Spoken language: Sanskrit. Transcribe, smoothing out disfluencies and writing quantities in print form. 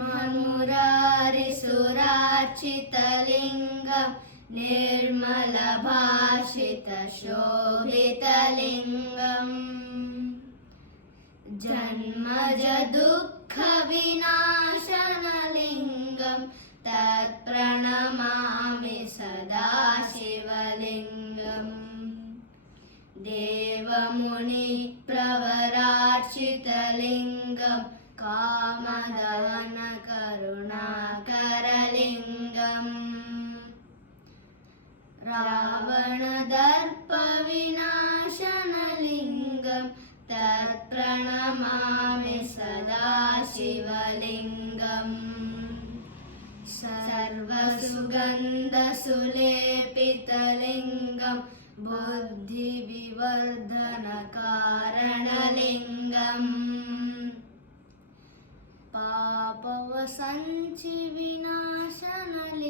ब्रह्ममुरारिसुरार्चितलिङ्गं निर्मलभाषितशोभितलिङ्गम् जन्मजदुःखविनाशनलिङ्गं तत्प्रणमामि सदा शिवलिङ्गम् देवमुनिप्रवरार्चितलिङ्गं कामदहनकरुणाकरलिङ्गम् रावणदर्पविनाशनलिङ्गं तत्प्रणमामि सदा शिवलिङ्गम् सर्वसुगन्धसुलेपितलिङ्गं बुद्धिविवर्धनकारणलिङ्गम् पापवसञ्चिविनाशनलिङ्गं